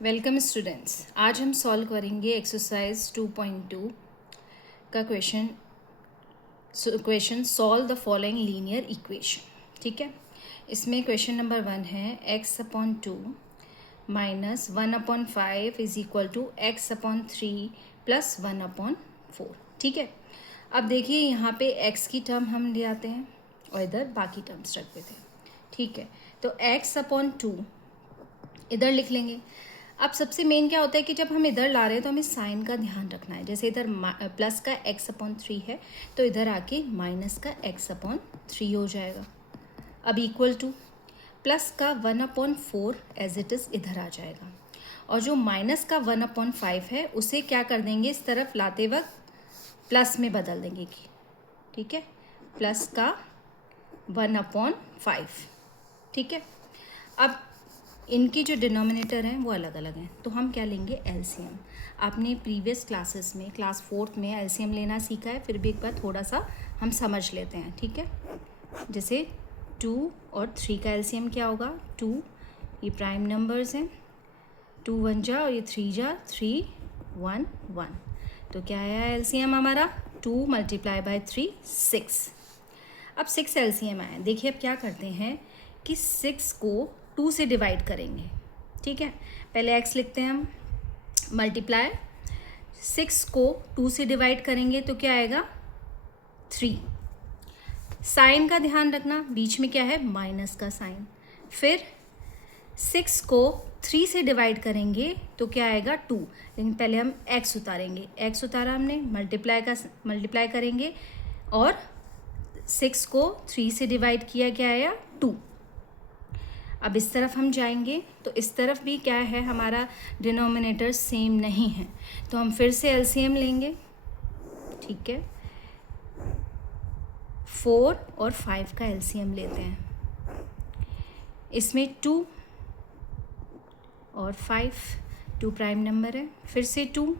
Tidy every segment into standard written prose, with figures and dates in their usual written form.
Welcome students. आज हम solve करेंगे एक्सरसाइज 2.2 का question solve the following linear equation. ठीक है, इसमें क्वेश्चन नंबर 1 है x/2 minus 1/5 is equal to x/3 plus 1/4। ठीक है, अब देखिए यहाँ पे x की टर्म हम ले आते हैं और इधर बाकी टर्म्स रख देते हैं। ठीक है, तो x/2 इधर लिख लेंगे। अब सबसे मेन क्या होता है कि जब हम इधर ला रहे हैं तो हमें साइन का ध्यान रखना है। जैसे इधर प्लस का x/3 है तो इधर आके माइनस का x/3 हो जाएगा। अब इक्वल टू प्लस का 1/4 एज इट इज़ इधर आ जाएगा, और जो माइनस का 1/5 है उसे क्या कर देंगे, इस तरफ लाते वक्त प्लस में बदल देंगे कि ठीक है, प्लस का 1/5। ठीक है, अब इनकी जो डिनोमिनेटर हैं वो अलग अलग हैं, तो हम क्या लेंगे, एलसीएम। आपने प्रीवियस क्लासेस में क्लास 4th में एलसीएम लेना सीखा है, फिर भी एक बार थोड़ा सा हम समझ लेते हैं। ठीक है, जैसे 2 और 3 का एलसीएम क्या होगा, 2 ये प्राइम नंबर्स हैं, 2 1 जा और ये 3 जा, 3 1 1, तो क्या आया एलसीएम हमारा 2 × 3 6। अब 6 एलसीएम आया। देखिए अब क्या करते हैं कि 6 को 2 से डिवाइड करेंगे। ठीक है, पहले x लिखते हैं हम, मल्टीप्लाई 6 को 2 से डिवाइड करेंगे तो क्या आएगा 3। साइन का ध्यान रखना, बीच में क्या है, माइनस का साइन। फिर 6 को 3 से डिवाइड करेंगे तो क्या आएगा 2, लेकिन पहले हम x उतारेंगे। x उतारा हमने, मल्टीप्लाई करेंगे और 6 को 3 से डिवाइड किया, क्या आया 2। अब इस तरफ हम जाएंगे तो इस तरफ भी क्या है, हमारा डिनोमिनेटर सेम नहीं है, तो हम फिर से एलसीएम लेंगे। ठीक है, 4 और 5 का एलसीएम लेते हैं। इसमें 2 और 5, 2 प्राइम नंबर है, फिर से 2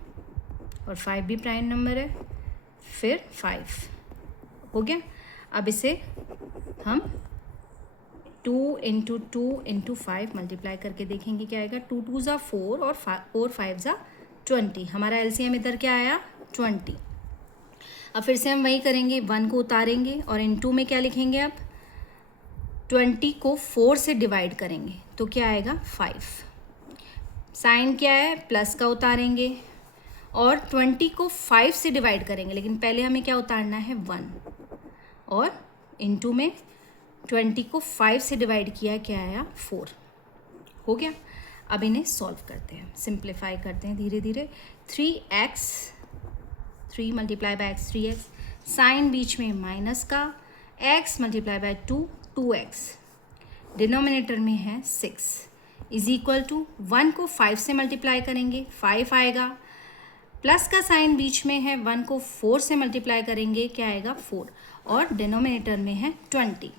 और 5 भी प्राइम नंबर है, फिर 5 हो गया। अब इसे हम 2 × 2 × 5 मल्टीप्लाई करके देखेंगे क्या आएगा, 2 2 ज़ा 4 और 5 ज़ा 20। हमारा एलसीएम इधर क्या आया 20। अब फिर से हम वही करेंगे, 1 को उतारेंगे और इनटू में क्या लिखेंगे, अब 20 को 4 से डिवाइड करेंगे तो क्या आएगा 5। साइन क्या है, प्लस का उतारेंगे और 20 को 5 से डिवाइड करेंगे, लेकिन पहले हमें क्या उतारना है 1, और इनटू में 20 को 5 से डिवाइड किया, क्या आया 4। हो गया। अब इन्हें सॉल्व करते हैं, सिंप्लीफाई करते हैं धीरे धीरे। 3x 3 × x 3x, साइन बीच में माइनस का, x × 2 2x, डिनोमिनेटर में है 6, इज इक्वल टू 1 को 5 से मल्टीप्लाई करेंगे 5 आएगा, प्लस का साइन बीच में है, 1 को 4 से मल्टीप्लाई करेंगे क्या आएगा 4, और डिनोमिनेटर में है 20।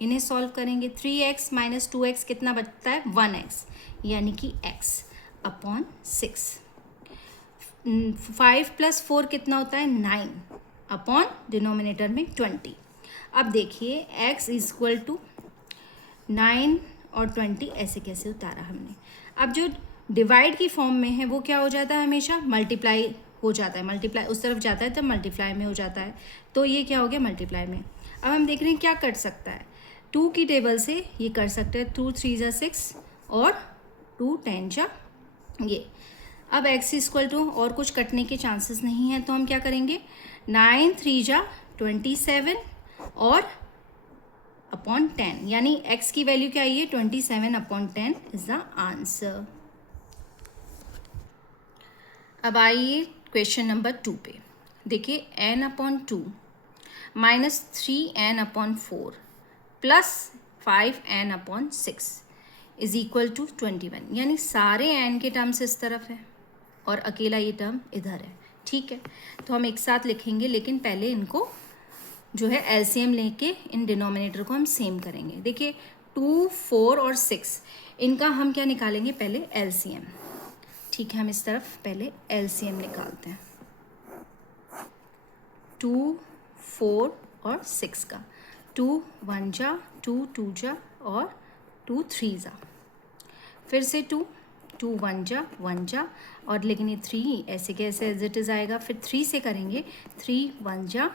इन्हें सॉल्व करेंगे, 3x - 2x कितना बचता है 1x, यानी कि x/6। 5 + 4 कितना होता है 9 अपॉन डिनोमिनेटर में 20। अब देखिए x = 9 और 20 ऐसे कैसे उतारा हमने। अब जो डिवाइड की फॉर्म में है वो क्या हो जाता है, हमेशा मल्टीप्लाई हो जाता है, मल्टीप्लाई उस तरफ जाता है तब मल्टीप्लाई में हो जाता है, तो ये क्या हो गया मल्टीप्लाई में। अब हम देख रहे हैं क्या कट सकता है, 2 की टेबल से ये कर सकते हैं, 2 3 ज़ा 6 और 2 10 जा ये। अब x = और कुछ कटने के चांसेस नहीं है, तो हम क्या करेंगे, 9 3 जा 27 और अपॉन 10, यानी x की वैल्यू क्या आई है 27/10 इज द आंसर। अब आइए क्वेश्चन नंबर 2 पे। देखिए n/2 minus 3n/4 plus 5n/6 is equal to 21, यानी सारे n के टर्म्स इस तरफ है और अकेला ये टर्म इधर है। ठीक है, तो हम एक साथ लिखेंगे, लेकिन पहले इनको जो है एलसीएम लेके इन डिनोमिनेटर को हम सेम करेंगे। देखिए 2 4 और 6 इनका हम क्या निकालेंगे, पहले एलसीएम। ठीक है, हम इस तरफ पहले एलसीएम निकालते हैं, 2 4 और 6 का, 2 1 जा 2 2 जा और 2 3 जा, फिर से 2 2 1 जा और लेकिन ये 3 ऐसे कैसे एज इट इज़ आएगा, फिर 3 से करेंगे, 3 1 जा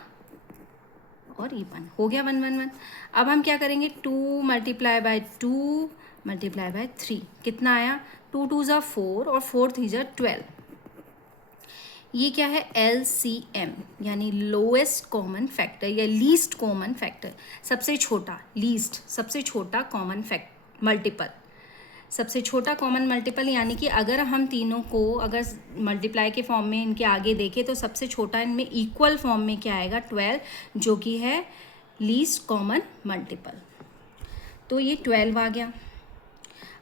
और ये 1 हो गया, 1 1 1। अब हम क्या करेंगे, 2 मल्टीप्लाई बाय 2 मल्टीप्लाई बाय 3 कितना आया, 2 2 ज़ा 4 और 4 3 ज़ा 12। ये क्या है, LCM यानी लोएस्ट कॉमन फैक्टर या लीस्ट कॉमन फैक्टर, सबसे छोटा, लीस्ट सबसे छोटा कॉमन फैक्ट मल्टीपल, सबसे छोटा कॉमन मल्टीपल, यानी कि अगर हम तीनों को अगर मल्टीप्लाई के फॉर्म में इनके आगे देखें तो सबसे छोटा इनमें इक्वल फॉर्म में क्या आएगा, 12, जो कि है लीस्ट कॉमन मल्टीपल। तो ये 12 आ गया।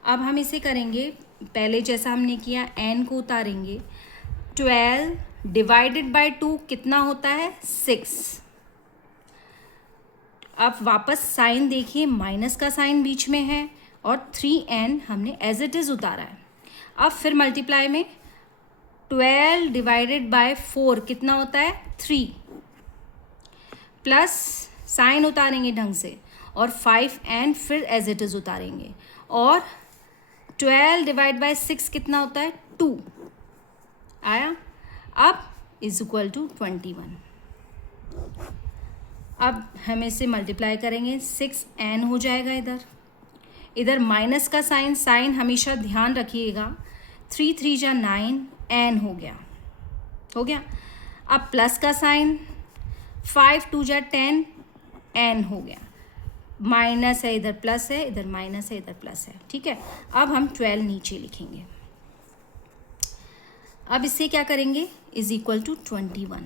अब हम इसे करेंगे पहले जैसा हमने किया, n को उतारेंगे, 12 डिवाइडेड बाय 2 कितना होता है, 6। अब वापस साइन देखिए, माइनस का साइन बीच में है और 3n हमने एज इट इज़ उतारा है। अब फिर मल्टीप्लाई में 12 डिवाइडेड बाय 4 कितना होता है, 3, प्लस साइन उतारेंगे ढंग से और 5n फिर एज इट इज़ उतारेंगे, और 12 डिवाइड बाय 6 कितना होता है, 2 आया। अब इज इक्वल टू 21। अब हम इसे मल्टीप्लाई करेंगे, 6n हो जाएगा, इधर माइनस का साइन, साइन हमेशा ध्यान रखिएगा, 3 3 जा 9, n हो गया। अब प्लस का साइन, 5 2 जा 10, n हो गया, माइनस है इधर प्लस है, इधर माइनस है, इधर प्लस है, ठीक है। अब हम 12 नीचे लिखेंगे। अब इससे क्या करेंगे, इज इक्वल टू 21।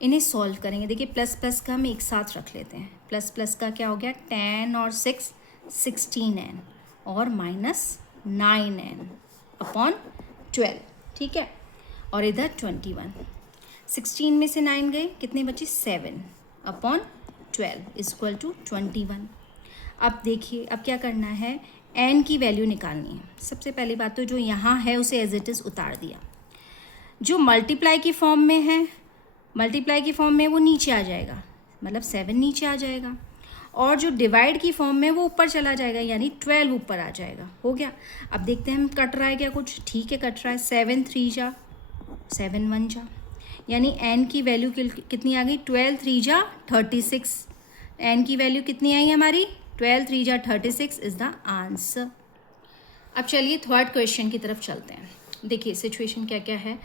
इन्हें सॉल्व करेंगे, देखिए प्लस प्लस का हम एक साथ रख लेते हैं, प्लस प्लस का क्या हो गया, 10 और 6 16n और माइनस 9n अपॉन 12, ठीक है। और इधर 21, 16 में से 9 गए, कितने बचे, 7 अपॉन 12 इज इक्वल टू 21। अब देखिए, अब क्या करना है, n की वैल्यू निकालनी है। सबसे पहली बात तो जो यहाँ है उसे एज इट इज़ उतार दिया, जो मल्टीप्लाई की फॉर्म में है, मल्टीप्लाई की फॉर्म में वो नीचे आ जाएगा, मतलब 7 नीचे आ जाएगा, और जो डिवाइड की फॉर्म में वो ऊपर चला जाएगा, यानी 12 ऊपर आ जाएगा, हो गया। अब देखते हैं हम कट रहा है क्या कुछ, ठीक है कट रहा है, 7 3 जा 7 1 जा, यानी n की वैल्यू कितनी आ गई, 12 3 जा 36, n की वैल्यू कितनी आई हमारी, 12 3 जा 36 इज द आंसर। अब चलिए थर्ड क्वेश्चन की तरफ चलते हैं। देखिए सिचुएशन क्या क्या है,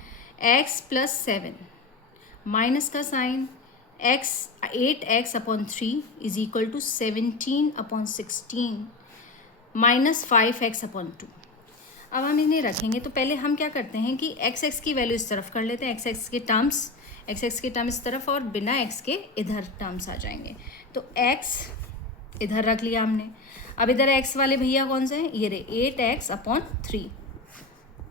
x प्लस 7 माइनस का sign, x 8x upon 3 is equal to 17 upon 16 minus 5x upon 2। अब हम इन्हें रखेंगे तो पहले हम क्या करते हैं कि x की वैल्यू इस तरफ कर लेते हैं, x के टर्म्स इस तरफ और बिना x के इधर टर्म्स आ जाएंगे। तो x इधर रख लिया हमने। अब इधर x वाले भैया कौन से हैं, ये रहे 8x अपॉन 3।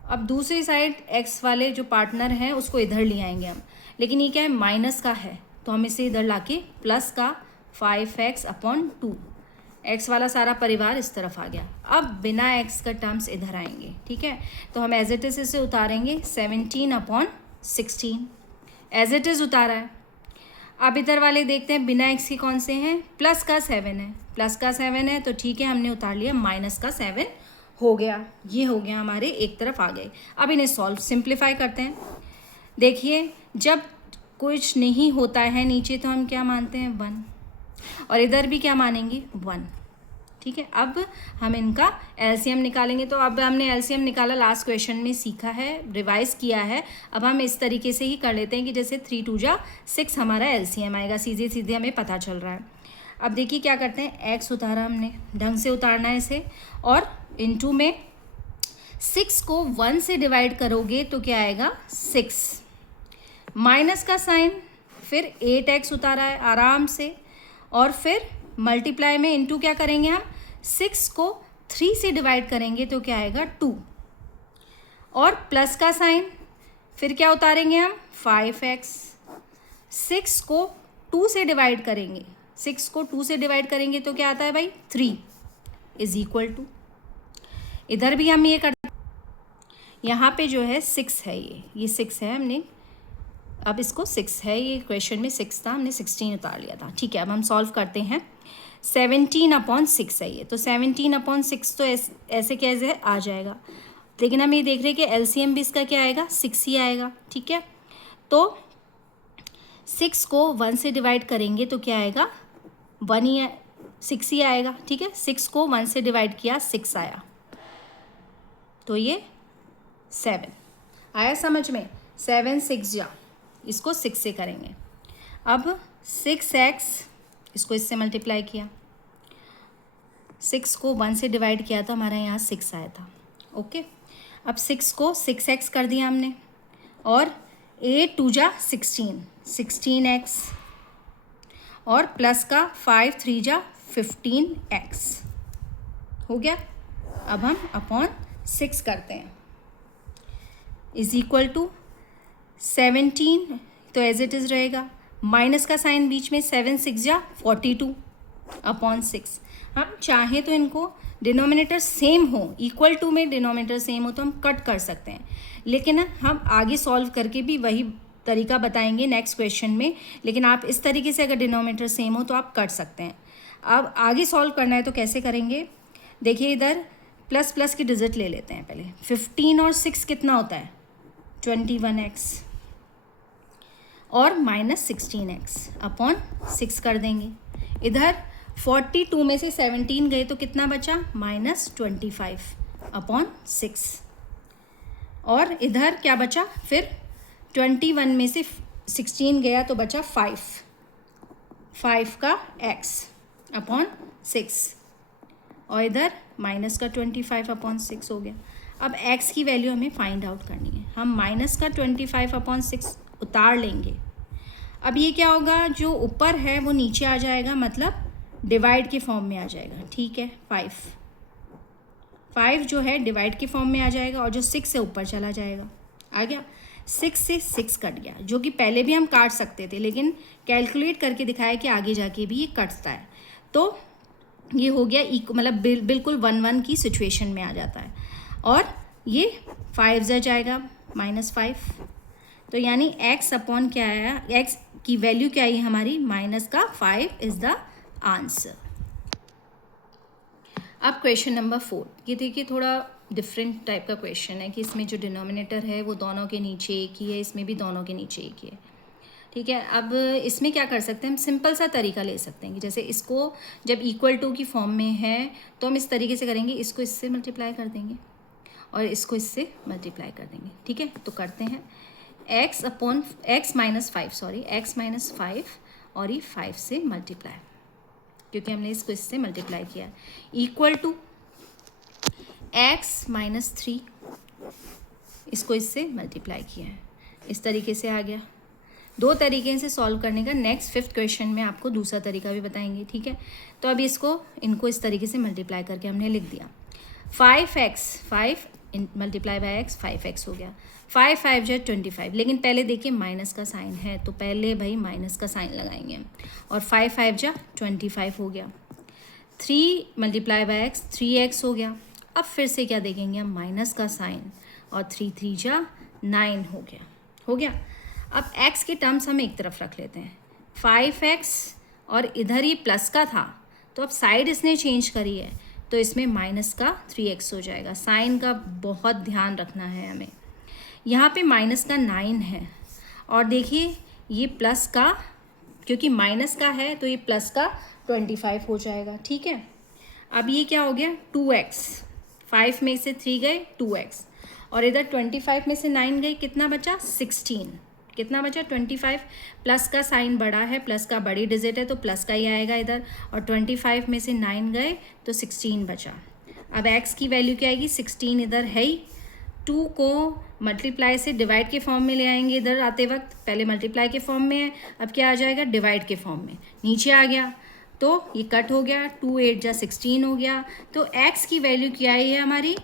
अब दूसरी साइड x वाले जो पार्टनर हैं उसको इधर ले आएंगे हम, लेकिन ये क्या है, माइनस का है, तो हम इसे इधर लाके प्लस का 5x अपॉन 2, x वाला सारा परिवार इस तरफ आ गया। अब बिना x का टर्म्स इधर आएंगे, ठीक है। तो हम एज इट इज़ इसे उतारेंगे, 17 अपॉन 16 एज इट इज़ उतारा है। अब इधर वाले देखते हैं बिना x के कौन से हैं, प्लस का 7 है, प्लस का 7 है तो ठीक है, हमने उतार लिया, माइनस का 7 हो गया, ये हो गया हमारे एक तरफ आ गए। अब इन्हें सॉल्व सिंप्लीफाई करते हैं। देखिए जब कुछ नहीं होता है नीचे तो हम क्या मानते हैं, 1, और इधर भी क्या मानेंगे, 1, ठीक है। अब हम इनका एलसीएम निकालेंगे। तो अब हमने एलसीएम निकाला, लास्ट क्वेश्चन में सीखा है, रिवाइज किया है। अब हम इस तरीके से ही कर लेते हैं कि जैसे 3 2 जा 6 हमारा एलसीएम आएगा, सीधे सीधे हमें पता चल रहा है। अब देखिए क्या करते हैं, x उतारा हमने, ढंग से उतारना है इसे, और इनटू में 6 को 1 से डिवाइड करोगे तो क्या आएगा, 6, माइनस का साइन, फिर 8x उतारा है आराम से, और फिर मल्टीप्लाई में इनटू क्या करेंगे हम, 6 को 3 से डिवाइड करेंगे तो क्या आएगा, 2, और प्लस का साइन, फिर क्या उतारेंगे हम, 5x, 6 को 2 से डिवाइड करेंगे, 6 को 2 से डिवाइड करेंगे तो क्या आता है भाई, 3 इज इक्वल टू, इधर भी हम ये करते, यहाँ पे जो है 6 है, ये 6 है, हमने अब इसको 6 है, ये क्वेश्चन में 6 था, हमने 16 उतार लिया था, ठीक है। अब हम सॉल्व करते हैं, 17 अपॉन 6 है ये, तो 17 अपॉन 6 तो ऐसे कैसे आ जाएगा, लेकिन हम ये देख रहे हैं कि एलसीएम भी इसका क्या आएगा, 6 ही आएगा। ठीक है, तो 6 को 1 से डिवाइड करेंगे तो क्या आएगा, 1 ही 6 ही आएगा। ठीक है, 6 को 1 से डिवाइड किया, 6 आया, तो ये 7 आया समझ में। 7 6 जा, इसको 6 से करेंगे। अब 6x, इसको इससे मल्टीप्लाई किया, 6 को 1 से डिवाइड किया तो हमारा यहाँ 6 आया था। ओके, अब 6 को 6x कर दिया हमने, और 8 2 जा 16, 16x, और प्लस का 5 3 जा 15x हो गया। अब हम अपॉन 6 करते हैं, इज इक्वल टू 17, तो एज इट इज़ रहेगा, माइनस का साइन बीच में, 7 6 जा 42 अपॉन 6। हम चाहें तो इनको डिनोमिनेटर सेम हो, इक्वल टू में डिनोमिनेटर सेम हो तो हम कट कर सकते हैं, लेकिन हम आगे सॉल्व करके भी वही तरीका बताएंगे नेक्स्ट क्वेश्चन में। लेकिन आप इस तरीके से अगर डिनोमिनेटर सेम हो तो आप कट सकते हैं। अब आगे सॉल्व करना है तो कैसे करेंगे, देखिए इधर प्लस प्लस की डिजिट ले लेते हैं पहले। 15 और 6 कितना होता है, 21x, और माइनस 16x अपॉन 6 कर देंगे। इधर 42 में से 17 गए तो कितना बचा, माइनस 25 अपॉन 6, और इधर क्या बचा, फिर 21 में से 16 गया तो बचा 5 का x अपॉन 6, और इधर माइनस का 25 अपॉन 6 हो गया। अब x की वैल्यू हमें फाइंड आउट करनी है। हम माइनस का 25 अपॉन 6 उतार लेंगे। अब ये क्या होगा, जो ऊपर है वो नीचे आ जाएगा, मतलब डिवाइड के फॉर्म में आ जाएगा। ठीक है, 5 जो है डिवाइड के फॉर्म में आ जाएगा, और जो 6 से ऊपर चला जाएगा, आ गया। 6 से 6 कट गया, जो कि पहले भी हम काट सकते थे, लेकिन कैलकुलेट करके दिखाया कि आगे जाके भी ये कटता है। तो ये हो गया मतलब बिल्कुल 1-1 की सिचुएशन में आ जाता है, और ये 5 जा जाएगा -5, तो यानी x अपॉन क्या आया, x की वैल्यू क्या आई हमारी, माइनस का 5 इज द आंसर। अब क्वेश्चन नंबर 4, ये देखिए थोड़ा डिफरेंट टाइप का क्वेश्चन है कि इसमें जो डिनोमिनेटर है वो दोनों के नीचे एक ही है, इसमें भी दोनों के नीचे एक ही है। ठीक है, अब इसमें क्या कर सकते हैं, हम सिंपल सा तरीका ले सकते हैं कि जैसे इसको जब इक्वल टू की फॉर्म में है तो हम इस तरीके से करेंगे, इसको इससे मल्टीप्लाई कर देंगे और इसको इससे मल्टीप्लाई कर देंगे। ठीक है, तो करते हैं x अपॉन x माइनस 5 और ये 5 से मल्टीप्लाई, क्योंकि हमने इसको इससे मल्टीप्लाई किया, इक्वल टू x माइनस 3, इसको इससे मल्टीप्लाई किया है, इस तरीके से आ गया। दो तरीके से सॉल्व करने का, नेक्स्ट 5th क्वेश्चन में आपको दूसरा तरीका भी बताएंगे। ठीक है, तो अब इनको इस तरीके से मल्टीप्लाई करके हमने लिख दिया। 5x 5 multiply by x 5x हो गया, 5 5 जो 25, लेकिन पहले देखिए माइनस का साइन है तो पहले भाई माइनस का साइन लगाएंगे, और 5 5 जा 25 हो गया। 3 मल्टीप्लाई बाय x 3x हो गया। अब फिर से क्या देखेंगे हम, माइनस का साइन, और 3 3 जा 9 हो गया। अब x के टर्म्स हम एक तरफ रख लेते हैं, 5x, और इधर ही प्लस का था तो अब साइड इसने चेंज करी है तो इसमें माइनस का 3x हो जाएगा। साइन का बहुत ध्यान रखना है हमें। यहाँ पे माइनस का 9 है, और देखिए ये प्लस का, क्योंकि माइनस का है तो ये प्लस का 25 हो जाएगा। ठीक है, अब ये क्या हो गया, 2x, 5 में से 3 गए 2x, और इधर 25 में से 9 गए, कितना बचा 16, कितना बचा 25, प्लस का साइन बड़ा है, प्लस का बड़ी डिजिट है तो प्लस का ही आएगा इधर, और 25 में से 9 गए तो 16 बचा। अब x की वैल्यू क्या आएगी, 16 इधर है ही, 2 को मल्टीप्लाई से डिवाइड के फॉर्म में ले आएंगे, इधर आते वक्त पहले मल्टीप्लाई के फॉर्म में है, अब क्या आ जाएगा, डिवाइड के फॉर्म में, नीचे आ गया तो ये कट हो गया, 2 8 जा 16 हो गया। तो x की वैल्यू क्या आई है हमारी,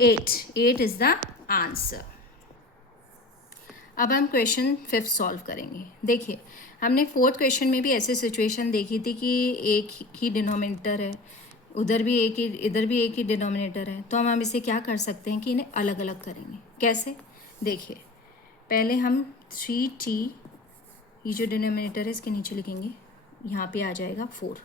8 इज़ द आंसर। अब हम क्वेश्चन 5 सॉल्व करेंगे। देखिए हमने 4th क्वेश्चन में भी ऐसे सिचुएशन देखी थी कि एक ही डिनोमिनेटर है, उधर भी एक ही, इधर भी एक ही डिनोमिनेटर है, तो हम इसे क्या कर सकते हैं कि इन्हें अलग अलग करेंगे। कैसे, देखिए पहले हम 3t, ये जो डिनोमिनेटर है इसके नीचे लिखेंगे, यहाँ पे आ जाएगा 4,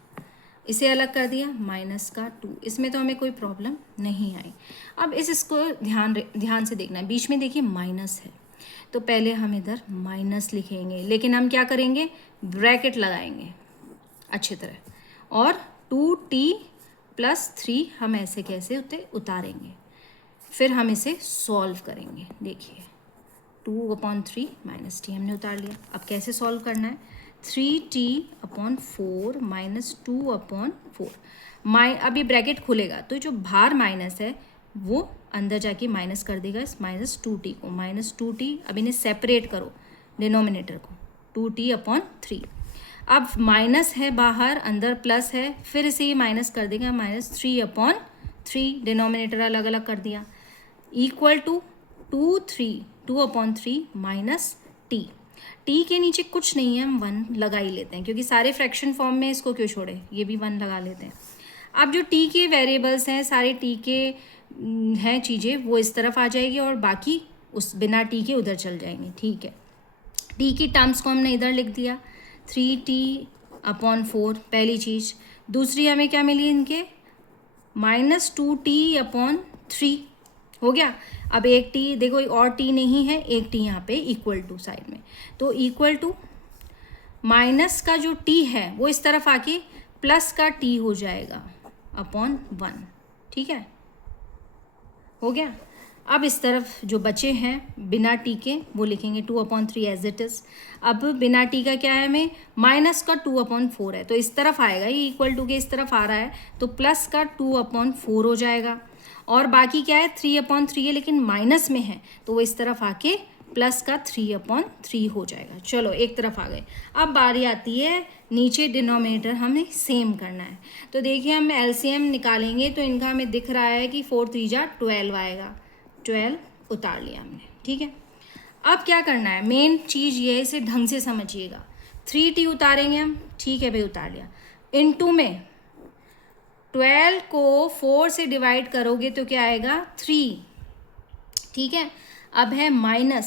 इसे अलग कर दिया माइनस का 2, इसमें तो हमें कोई प्रॉब्लम नहीं आई। अब इसको ध्यान से देखना है, बीच में देखिए माइनस है तो पहले हम इधर माइनस लिखेंगे, लेकिन हम क्या करेंगे, ब्रैकेट लगाएंगे अच्छी तरह, और 2t + 3 हम ऐसे कैसे उतारेंगे, फिर हम इसे सॉल्व करेंगे। देखिए 2/3 - t हमने उतार लिया। अब कैसे सॉल्व करना है, 3t/4 - 2/4 अभी ब्रैकेट खुलेगा तो जो बाहर माइनस है वो अंदर जाके माइनस कर देगा इस -2t को, -2t। अब इन्हें सेपरेट करो डिनोमिनेटर को, 2t/3। अब माइनस है बाहर, अंदर प्लस है, फिर इसे ये माइनस कर देगा -3/3, डिनोमिनेटर अलग अलग कर दिया, इक्वल टू 2/3 - t के नीचे कुछ नहीं है, हम 1 लगा ही लेते हैं क्योंकि सारे फ्रैक्शन फॉर्म में, इसको क्यों छोड़े, ये भी 1 लगा लेते हैं। अब जो t के वेरिएबल्स हैं, सारे t के हैं चीज़ें, वो इस तरफ आ जाएगी और बाकी उस बिना t के उधर चल जाएंगी। ठीक है, t की टर्म्स को हमने इधर लिख दिया, 3t/4 पहली चीज़। दूसरी हमें क्या मिली इनके, -2t/3 हो गया। अब एक t देखो और t नहीं है, एक t यहाँ पे इक्वल टू साइड में, तो इक्वल टू माइनस का जो t है वो इस तरफ आके प्लस का t हो जाएगा /1। ठीक है, हो गया। अब इस तरफ जो बचे हैं बिना t के वो लिखेंगे 2/3 एज इट इज़। अब बिना t का क्या है, हमें माइनस का 2/4 है तो इस तरफ आएगा, ये इक्वल टू के इस तरफ आ रहा है तो प्लस का 2/4 हो जाएगा, और बाकी क्या है 3/3 है लेकिन माइनस में है तो वो इस तरफ आके प्लस का 3/3 हो जाएगा। चलो एक तरफ आ गए। अब बारी आती है नीचे डिनोमिनेटर हमें सेम करना है, तो देखिए हम एलसीएम निकालेंगे तो इनका हमें दिख रहा है कि 4 3 जा 12 आएगा, 12 उतार लिया हमने। ठीक है, अब क्या करना है, मेन चीज़ ये है, इसे ढंग से समझिएगा। 3t उतारेंगे हम, ठीक है भाई उतार लिया, इनटू में 12 को 4 से डिवाइड करोगे तो क्या आएगा 3। ठीक है, अब है माइनस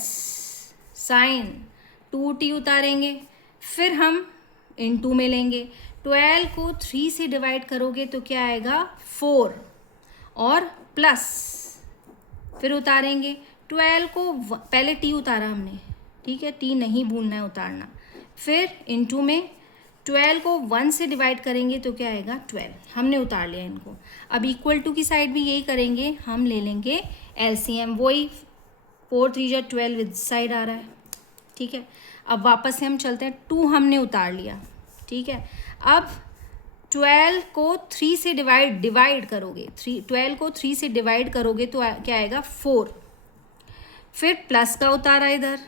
साइन, 2t उतारेंगे, फिर हम इनटू में लेंगे, 12 को 3 से डिवाइड करोगे तो क्या आएगा 4, और प्लस फिर उतारेंगे 12 को पहले t उतारा हमने, ठीक है, t नहीं भूलना है उतारना, फिर इनटू में 12 को 1 से डिवाइड करेंगे तो क्या आएगा 12, हमने उतार लिया इनको। अब इक्वल टू की साइड भी यही करेंगे, हम ले लेंगे एलसीएम, वही 4 3 जा 12 विद साइड आ रहा है। ठीक है, अब वापस से हम चलते हैं, 2 हमने उतार लिया। ठीक है, अब 12 को 3 से डिवाइड करोगे, 12 को 3 से डिवाइड करोगे तो क्या आएगा 4, फिर प्लस का उतारा इधर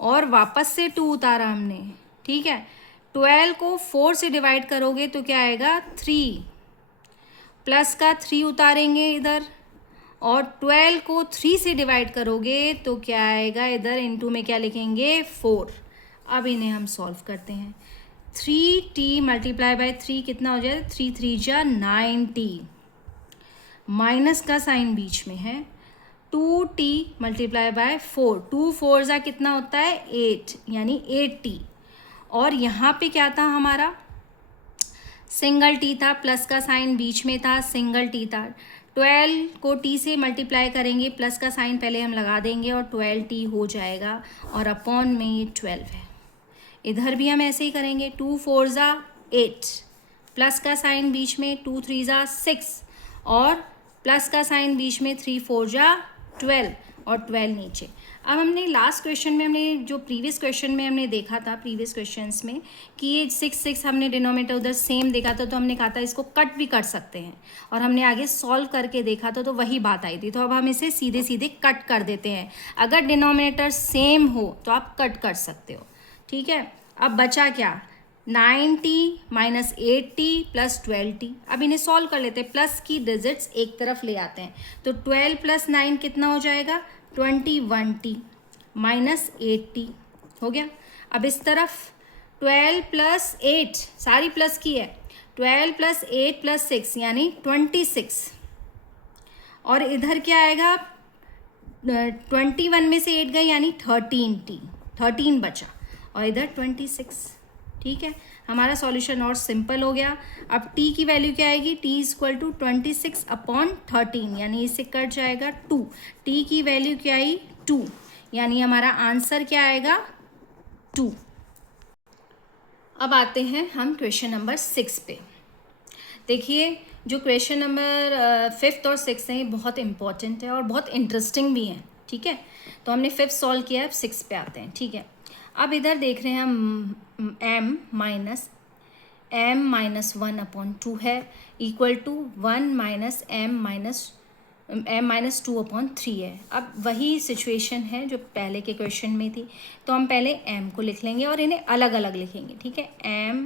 और वापस से 2 उतारा हमने। ठीक है, 12 को 4 से डिवाइड करोगे तो क्या आएगा 3, प्लस का 3 उतारेंगे इधर, और 12 को 3 से डिवाइड करोगे तो क्या आएगा इधर, इनटू में क्या लिखेंगे 4। अब इन्हें हम सॉल्व करते हैं, 3t × 3 कितना हो जाएगा, 3 3 जा 9t, माइनस का साइन बीच में है, 2t × 4, 2 4 जा कितना होता है 8, यानी 8t, और यहाँ पे क्या था हमारा सिंगल t था, प्लस का साइन बीच में था, सिंगल t था। 12 को t से मल्टीप्लाई करेंगे, प्लस का साइन पहले हम लगा देंगे और 12t हो जाएगा, और अपॉन में ये 12 है। इधर भी हम ऐसे ही करेंगे, 2 4 जा 8, प्लस का साइन बीच में, 2 3 जा 6, और प्लस का साइन बीच में, 3 4 जा 12, और 12 नीचे। अब हमने लास्ट क्वेश्चन में, हमने जो प्रीवियस क्वेश्चन में हमने देखा था, प्रीवियस क्वेश्चंस में कि ये 6 6 हमने डिनोमिनेटर उधर सेम देखा था, तो हमने कहा था इसको कट भी कर सकते हैं, और हमने आगे सॉल्व करके देखा था तो वही बात आई थी। तो अब हम इसे सीधे सीधे कट कर देते हैं, अगर डिनोमिनेटर सेम हो तो आप कट कर सकते हो। ठीक है, अब बचा क्या 9t - 8t + 12t। अब इन्हें सॉल्व कर लेते हैं, प्लस की डिजिट्स एक तरफ ले आते हैं, तो 12 + 9 कितना हो जाएगा 21t - 8t हो गया। अब इस तरफ 12 + 8, सारी प्लस की है, 12 + 8 + 6 यानी 26, और इधर क्या आएगा 21 में से 8 गए यानी 13t, 13 बचा, और इधर 26। ठीक है, हमारा सॉल्यूशन और सिंपल हो गया। अब t की वैल्यू क्या आएगी, t इक्वल टू 26/13, यानी इससे कट जाएगा 2। t की वैल्यू क्या आई, 2, यानी हमारा आंसर क्या आएगा, 2। अब आते हैं हम क्वेश्चन नंबर 6 पे। देखिए जो क्वेश्चन नंबर 5th और 6th है ये बहुत इंपॉर्टेंट है और बहुत इंटरेस्टिंग भी है। ठीक है, तो हमने 5th सॉल्व किया है, अब 6 पे आते हैं। ठीक है, अब इधर देख रहे हैं हम m माइनस 1/2 है equal to 1 minus m minus 2/3 है। अब वही सिचुएशन है जो पहले के क्वेश्चन में थी, तो हम पहले m को लिख लेंगे और इन्हें अलग अलग लिखेंगे। ठीक है, m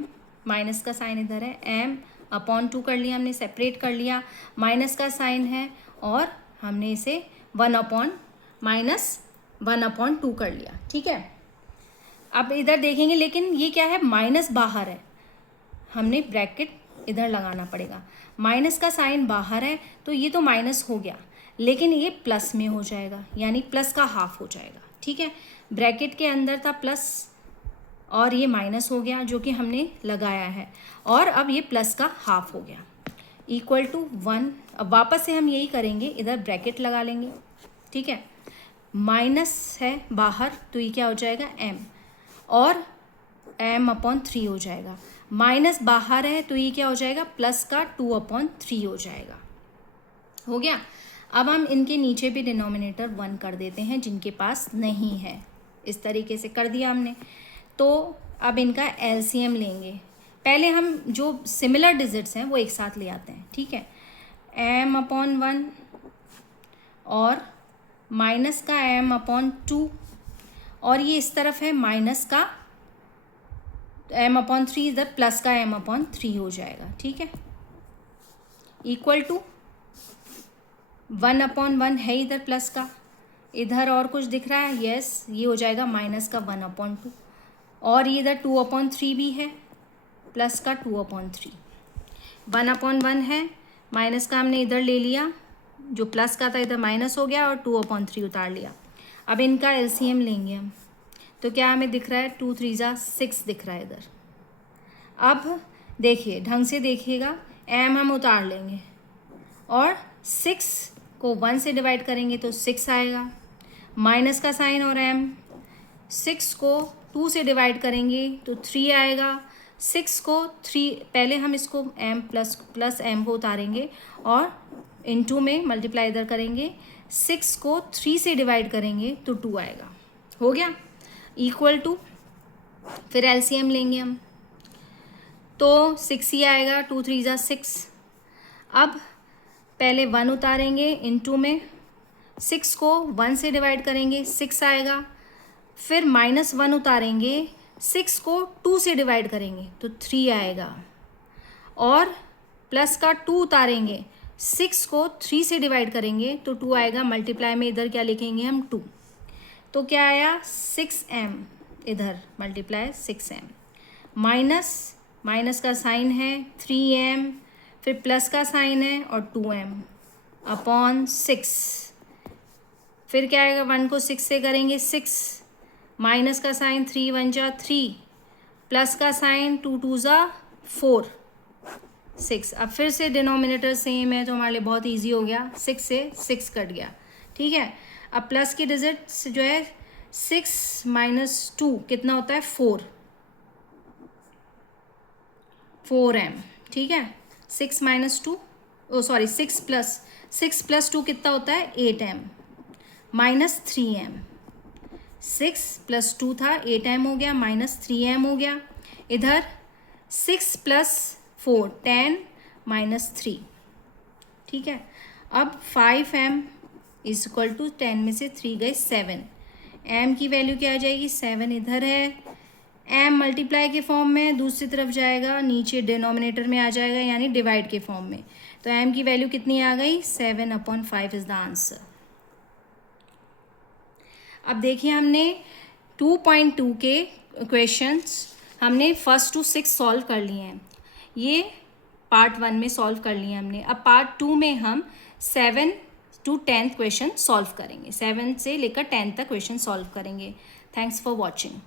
माइनस का साइन इधर है, m/2 कर लिया हमने, सेपरेट कर लिया, माइनस का साइन है और हमने इसे 1/-1/2 कर लिया। ठीक है, अब इधर देखेंगे, लेकिन ये क्या है, माइनस बाहर है, हमने ब्रैकेट इधर लगाना पड़ेगा। माइनस का साइन बाहर है तो ये तो माइनस हो गया, लेकिन ये प्लस में हो जाएगा, यानी प्लस का हाफ हो जाएगा। ठीक है, ब्रैकेट के अंदर था प्लस और ये माइनस हो गया जो कि हमने लगाया है, और अब ये प्लस का हाफ हो गया इक्वल टू 1। अब वापस से हम यही करेंगे, इधर ब्रैकेट लगा लेंगे। ठीक है, माइनस है बाहर तो ये क्या हो जाएगा, m, और m/3 हो जाएगा। माइनस बाहर है तो ये क्या हो जाएगा, प्लस का 2/3 हो जाएगा। हो गया। अब हम इनके नीचे भी डिनोमिनेटर 1 कर देते हैं जिनके पास नहीं है, इस तरीके से कर दिया हमने। तो अब इनका एलसीएम लेंगे। पहले हम जो सिमिलर डिजिट्स हैं वो एक साथ ले आते हैं। ठीक है, m/1 और माइनस का m/2, और ये इस तरफ है माइनस का m/3, इधर प्लस का m/3 हो जाएगा। ठीक है, इक्वल टू 1/1 है इधर प्लस का, इधर और कुछ दिख रहा है, यस, ये हो जाएगा माइनस का 1/2, और ये इधर 2/3 भी है, प्लस का 2/3। 1/1 है, माइनस का हमने इधर ले लिया, जो प्लस का था इधर माइनस हो गया और 2/3 उतार लिया। अब इनका एलसीएम लेंगे हम, तो क्या हमें दिख रहा है, 2 3 6 दिख रहा है इधर। अब देखिए, ढंग से देखिएगा, m हम उतार लेंगे और 6 को 1 से डिवाइड करेंगे तो 6 आएगा, माइनस का साइन और m, 6 को 2 से डिवाइड करेंगे तो 3 आएगा, 6 को 3, पहले हम इसको m प्लस m को उतारेंगे और इनटू में मल्टीप्लाई इधर करेंगे, 6 को 3 से डिवाइड करेंगे तो 2 आएगा। हो गया, इक्वल टू, फिर एलसीएम लेंगे हम तो 6 ही आएगा, 2 3 6। अब पहले 1 उतारेंगे, इनटू में 6 को 1 से डिवाइड करेंगे, 6 आएगा, फिर -1 उतारेंगे, 6 को 2 से डिवाइड करेंगे तो 3 आएगा, और प्लस का 2 उतारेंगे, 6 को 3 से डिवाइड करेंगे तो 2 आएगा, मल्टीप्लाई में इधर क्या लिखेंगे हम, 2, तो क्या आया 6m, इधर मल्टीप्लाई 6m, माइनस का साइन है 3m, फिर प्लस का साइन है और 2m/6, फिर क्या आएगा, 1 को 6 से करेंगे 6, माइनस का साइन 3 1 3, प्लस का साइन 2 2 4, 6। अब फिर से डिनोमिनेटर सेम है तो हमारे लिए बहुत इजी हो गया, 6 से 6 कट गया। ठीक है, अब प्लस की डिजिट्स जो है 6 - 2 कितना होता है, 4m। ठीक है, 6 - 2, ओ सॉरी 6 + 2 कितना होता है, 8m -3m। 6 + 2 था, 8m हो गया, -3m हो गया। इधर 6 + 4 10 -3। ठीक है, अब 5m = 10 में से 3 गए 7, m की वैल्यू क्या आ जाएगी, 7 इधर है, m मल्टीप्लाई के फॉर्म में दूसरी तरफ जाएगा, नीचे डिनोमिनेटर में आ जाएगा, यानी डिवाइड के फॉर्म में, तो m की वैल्यू कितनी आ गई, 7/5 इज द आंसर। अब देखिए, हमने 2.2 के क्वेश्चंस हमने 1st to 6 सॉल्व कर लिए हैं, ये पार्ट 1 में सॉल्व कर लिए हमने। अब पार्ट 2 में हम 7 to 10 क्वेश्चन सॉल्व करेंगे, 7 से लेकर 10 तक क्वेश्चन सॉल्व करेंगे। Thanks for watching.